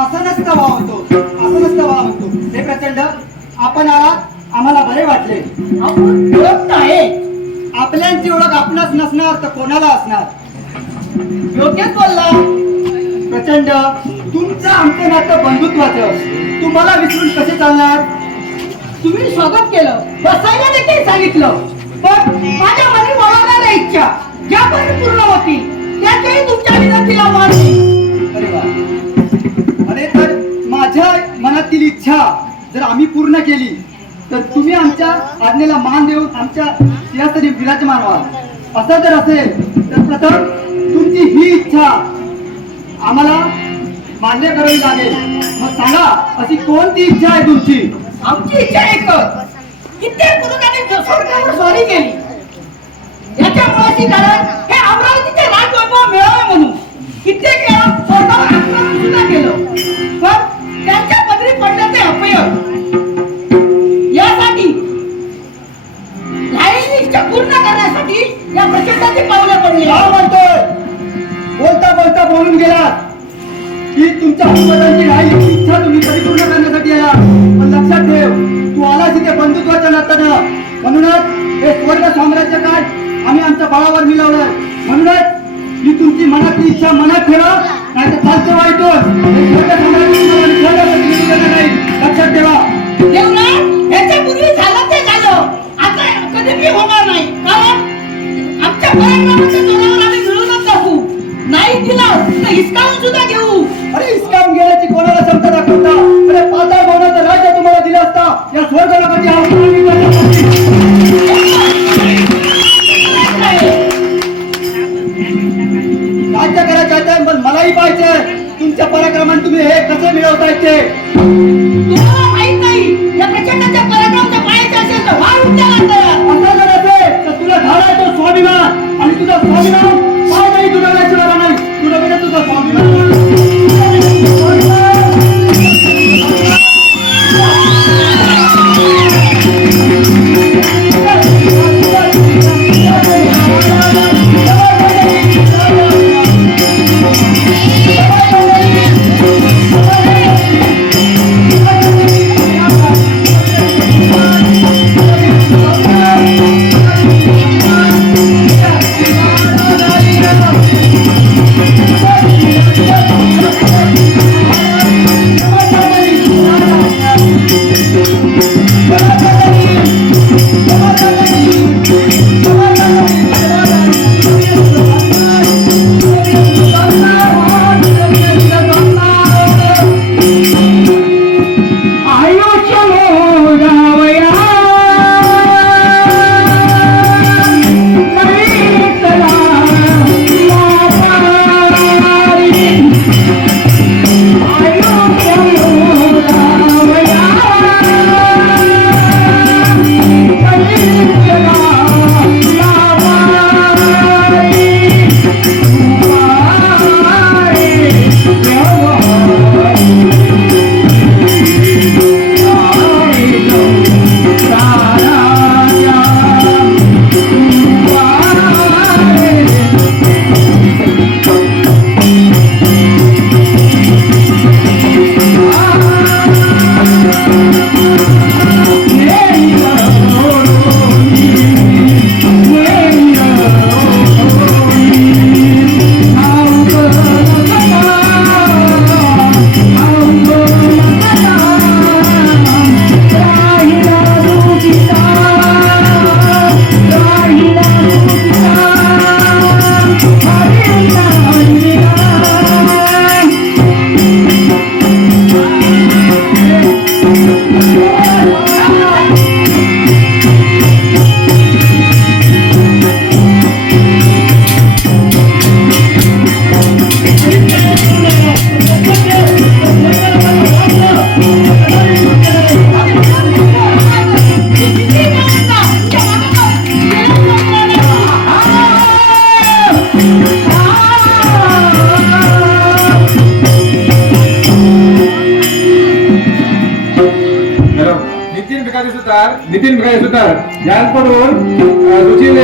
असं नसतं वावतो, असं नसतं वावतो. हे प्रचंड, आपण आलात आम्हाला बरे वाटले. आपण ओळख आहे. आपल्यांची ओळख आपणास नसणार तर कोणाला असणार? योग्यच बोलला. प्रचंड, तुमचं आमचं नातं बंधुत्वाचं, तुम्हाला विसरून कसे चालणार? तुम्ही स्वागत केलं, बसायला देखील सांगितलं, पण माझ्या मनी वळवणाऱ्या इच्छा ज्यापर्यंत पूर्ण होतील त्याच्याही तुमच्या विनंतीला मान देईन. अरे वा. अरे तर माझ्या मनातील इच्छा जर आम्ही पूर्ण केली तर तुम्ही आमच्या आज्ञेला मान देऊन आमच्या सिंहासनी विराजमान व्हाल. असं जर असेल तर प्रथम तुमची ही इच्छा आम्हाला मान्य करावी लागेल. मग सांगा, अशी कोणती इच्छा आहे तुमची? आमची इच्छा एकच, कित्येक पुरुषांनी स्वर्गावर स्वारी केली, याच्या मुळाची कारण हे अमरावतीचे राजवैभव मिळावे म्हणून कित्येक वेळा स्वर्गावर आक्रमण सुद्धा केलं, पण त्यांच्या पदरी पडल्याचे अपयश. यासाठी राहिलेली इच्छा पूर्ण करण्यासाठी या प्रचंडाची पावले पडली. काय म्हणतोय? बोलता बोलता बोलून गेला की तुमच्या पूर्वजांची राहिलेली इच्छा तुम्ही परिपूर्ण करण्यासाठी आला. पण लक्षात ठेव, तू आला तिथे बंधुत्वाच्या नात्यानं. म्हणूनच हे स्वर्ग साम्राज्य काय आम्ही आमच्या बळावर मिळवलंय. म्हणूनच ही तुमची मनातली इच्छा मनात ठेवा, नाही तर चालते वाईटून हे स्वर्ग साम्राज्य तुम्हाला निसर्गासाठी मिळू देणार नाही. लक्षात ठेवा. देवराज, याच्या पूर्वी झालं ते झालं, आता कधीही होणार नाही. कारण आमच्या पराक्रमाच्या जोरावर आम्ही मिळूनच टाकू, नाही दिला तर हिसकावून सुद्धा घेऊ. अरे हिसकावून गेल्याची कोणाला क्षमता दाखवता? अरे पाताळ भवनाचं राज्य तुम्हाला दिलं असता या स्वर्ग लोकांची राज्य करायचं आहे, पण मलाही पाहिजे तुमच्या पराक्रमाने तुम्ही हे कसे मिळवताय ते. तुम्हाला माहित नाही, या प्रचंडाच्या पराक्रमाच्या पायाचे असेल तर वाढ उद्याला तयार. असं जर असेल तर तुला झालाय तो स्वाभिमान, आणि तुझा स्वाभिमान काय नाही तुला शिवाय नाही. तुला म्हणजे तुझा स्वाभिमान नितीन भिकारी सुतार यांकडून सुशील